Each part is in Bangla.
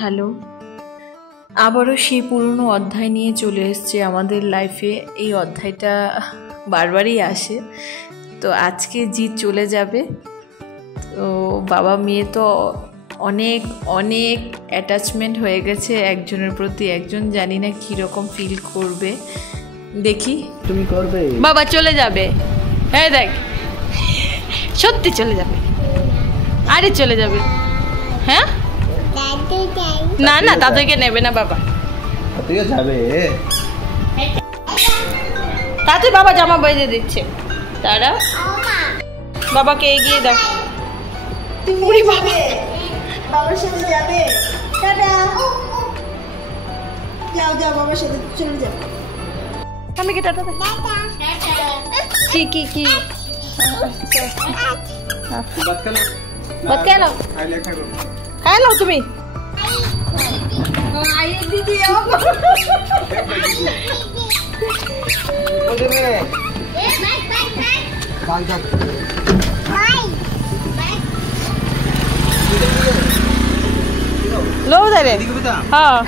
হ্যালো, আবারও সেই পুরনো অধ্যায় নিয়ে চলে এসছে আমাদের লাইফে। এই অধ্যায়টা বারবারই আসে। তো আজকে জিৎ চলে যাবে। তো বাবা মেয়ে তো অনেক অনেক অ্যাটাচমেন্ট হয়ে গেছে একজনের প্রতি একজন, জানি না কীরকম ফিল করবে। দেখি তুমি করবে। বাবা চলে যাবে, হ্যাঁ দেখ সত্যি চলে যাবে, আরে চলে যাবে। হ্যাঁ না না, তাদেরকে নেবে না বাবা। তুইও যাবে? তাতে বাবা জামা বেঁধে দিচ্ছে, তারা বাবাকে এগিয়ে দেখ। তুমি বাবা বাবার সাথে যাবে? টাটা, যাও যাও, বাবার সাথে চলে যাও। আমি কি টাটা কি কি কি কেন খাই নাও তুমি। দিদি লো দাঁড়ে হ্যাঁ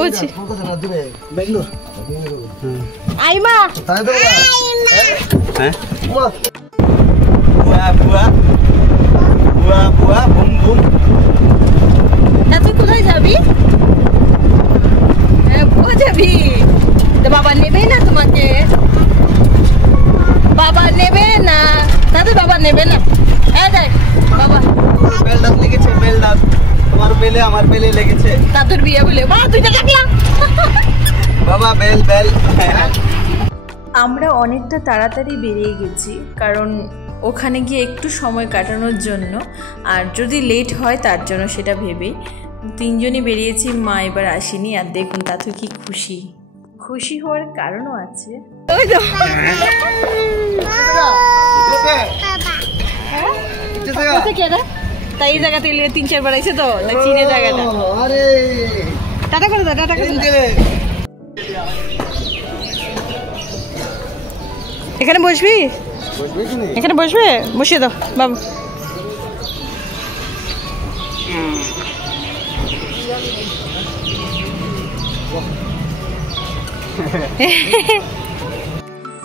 বলছি আইমা তুই কোথায় যাবি? বুয়া যাবি? বাবা নেবে না তোমাকে, বাবা নেবে না, দাদু বাবা নেবে না। হ্যাঁ দেখ বাবা বেলদাত লেগেছে, বেলদাত তোমার বেলে আমার বেলে লেগেছে। দাদুর বিয়ে বলে বাবা তুই ডাকলাম বাবা বেল বেল। আমরা অনেকটা তাড়াতাড়ি বেরিয়ে গেছি, কারণ ওখানে গিয়ে একটু সময় কাটানোর জন্য, আর যদি লেট হয় তার জন্য সেটা ভেবেই তিনজনই বেরিয়েছি। মা এবার আসেনি। আর দেখুন তাতে কি খুশি, খুশি হওয়ার কারণও আছে। ওই তো তাই এই জায়গাতে 3-4 বার আইছে তো চিনে জায়গাটা। টাটা করে দাও, টাটা করে দাও। এখানে বসবি? এখানে বসবে? বসিয়ে দাও বাবু।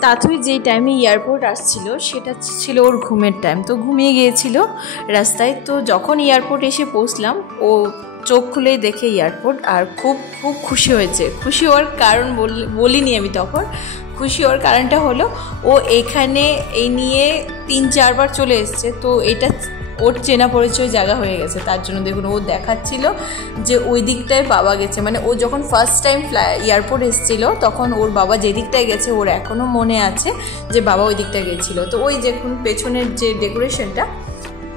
তাতুই যেই টাইমে এয়ারপোর্ট আসছিল সেটা ছিল ওর ঘুমের টাইম, তো ঘুমিয়ে গিয়েছিল রাস্তায়। তো যখন এয়ারপোর্ট এসে পৌঁছলাম ও চোখ খুলেই দেখে এয়ারপোর্ট, আর খুব খুব খুশি হয়েছে। খুশি হওয়ার কারণ বলিনি আমি তখন। খুশি হওয়ার কারণটা হলো ও এখানে এই নিয়ে 3-4 বার চলে এসছে, তো এটা ওর চেনা পরিচয় জায়গা হয়ে গেছে। তার জন্য দেখুন ও দেখাচ্ছিল যে ওই দিকটায় বাবা গেছে, মানে ও যখন ফার্স্ট টাইম এয়ারপোর্ট এসেছিলো তখন ওর বাবা যে দিকটায় গেছে ওর এখনও মনে আছে যে বাবা ওই দিকটায় গেছিলো। তো ওই দেখুন পেছনের যে ডেকোরেশনটা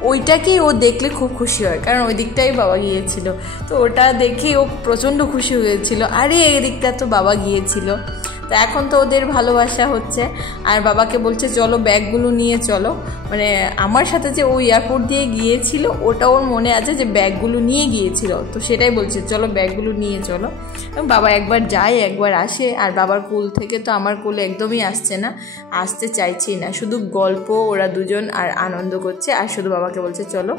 ওইটাকেই ও দেখলে খুব খুশি হয়, কারণ ওই দিকটাই বাবা গিয়েছিল। তো ওটা দেখে ও প্রচণ্ড খুশি হয়েছিল, আরে এই দিকটা তো বাবা গিয়েছিল। তো এখন তো ওদের ভালোবাসা হচ্ছে, আর বাবাকে বলছে চলো ব্যাগগুলো নিয়ে চলো। মানে আমার সাথে যে ও এয়ারপোর্ট দিয়ে গিয়েছিল ওটা ওর মনে আছে যে ব্যাগগুলো নিয়ে গিয়েছিল, তো সেটাই বলছে চলো ব্যাগগুলো নিয়ে চলো। বাবা একবার যায় একবার আসে, আর বাবার কোল থেকে তো আমার কোলে একদমই আসছে না, আসতে চাইছেই না, শুধু গল্প ওরা দুজন আর আনন্দ করছে, আর শুধু বাবাকে বলছে চলো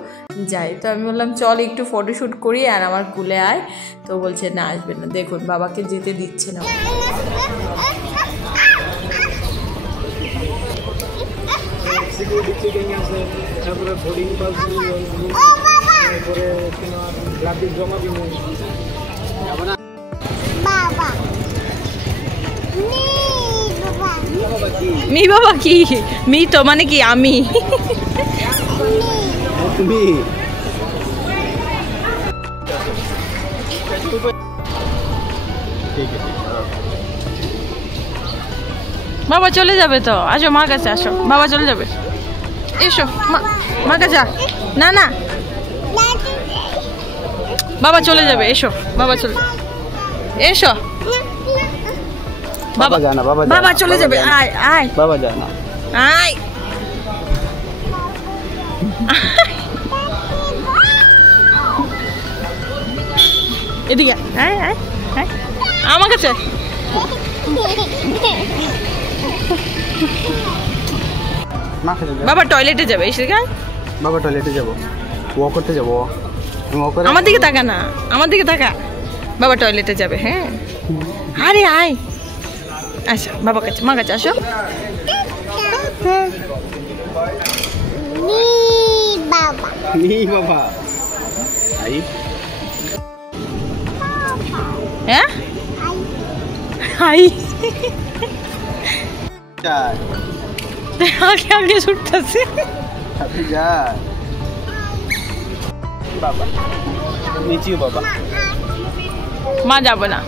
যাই। তো আমি বললাম চল একটু ফটোশ্যুট করি আর আমার কোলে আয়, তো বলছে না আসবে না। দেখুন বাবাকে যেতে দিচ্ছে না। মি বাবা কি? মি তো মানে কি আমি? বাবা চলে যাবে তো, আসো মার কাছে আসো, বাবা চলে যাবে, এসো মার কাছে। না না বাবা চলে যাবে, এসো বাবা চলে, এসো বাবা যায় না, বাবা চলে যাবে, আয় আয় বাবা যায় না, আয় এদিকে আয় আয় আয় আমার কাছে। বাবা টয়লেটে যাবে, এসে বাবা টয়লেটে যাবো, ওয়াক করতে যাবো। আমার দিকে তাকা না, আমার দিকে তাকা। বাবা টয়লেটে যাবে। হ্যাঁ, আরে আয়, আচ্ছা বাবা কাছে, মা কাছে আসো। বাবা হ্যাঁ হাই আগে আগে ছুটতেছে। বাবা নিচেও বাবা, মা যাবো না।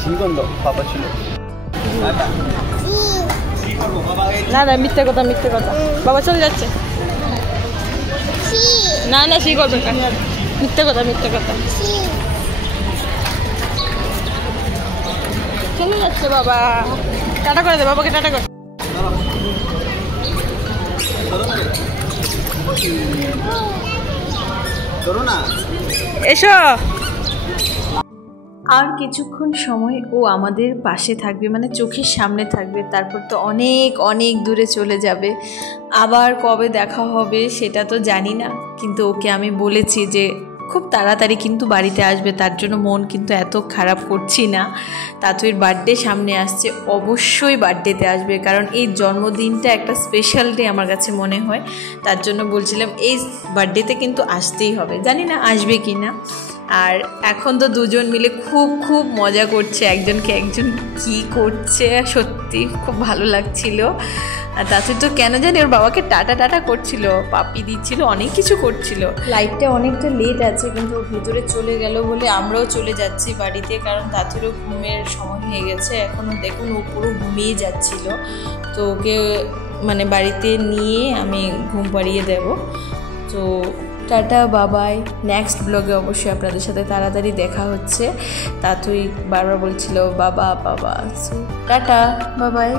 শ্রীগন্ধ বাবা ছিল না না, মিথ্যে কথা মিথ্যে কথা। বাবা চলে যাচ্ছে। না না, সে করবে না, মিথ্যে কথা মিথ্যে কথা। চলে যাচ্ছে বাবা। টাটা করে দে বাবাকে, টাটা করে। এসো। আর কিছুক্ষণ সময় ও আমাদের পাশে থাকবে, মানে চোখের সামনে থাকবে, তারপর তো অনেক অনেক দূরে চলে যাবে। আবার কবে দেখা হবে সেটা তো জানি না, কিন্তু ওকে আমি বলেছি যে খুব তাড়াতাড়ি কিন্তু বাড়িতে আসবে, তার জন্য মন কিন্তু এত খারাপ করছি না। তাতুইর বার্থডে সামনে আসছে, অবশ্যই বার্থডেতে আসবে, কারণ এই জন্মদিনটা একটা স্পেশাল ডে আমার কাছে মনে হয়। তার জন্য বলছিলাম এই বার্থডেতে কিন্তু আসতেই হবে, জানি না আসবে কি না। আর এখন তো দুজন মিলে খুব খুব মজা করছে, একজনকে একজন কি করছে, সত্যি খুব ভালো লাগছিল। আর তাতে তো কেন জানি ওর বাবাকে টাটা টাটা করছিল, পাপি দিচ্ছিল, অনেক কিছু করছিল। লাইটটা অনেকটা লেট আছে, কিন্তু ও ভিতরে চলে গেল বলে আমরাও চলে যাচ্ছি বাড়িতে, কারণ তাতেরও ঘুমের সময় হয়ে গেছে। এখনও দেখুন ও পুরো ঘুমিয়ে যাচ্ছিল, তো ওকে মানে বাড়িতে নিয়ে আমি ঘুম পাড়িয়ে দেব। তো টাটা বাবাই, নেক্সট ব্লগে অবশ্যই আপনাদের সাথে তাড়াতাড়ি দেখা হচ্ছে। তাতুই বারবার বলছিল বাবা বাবা, টাটা বাবাই।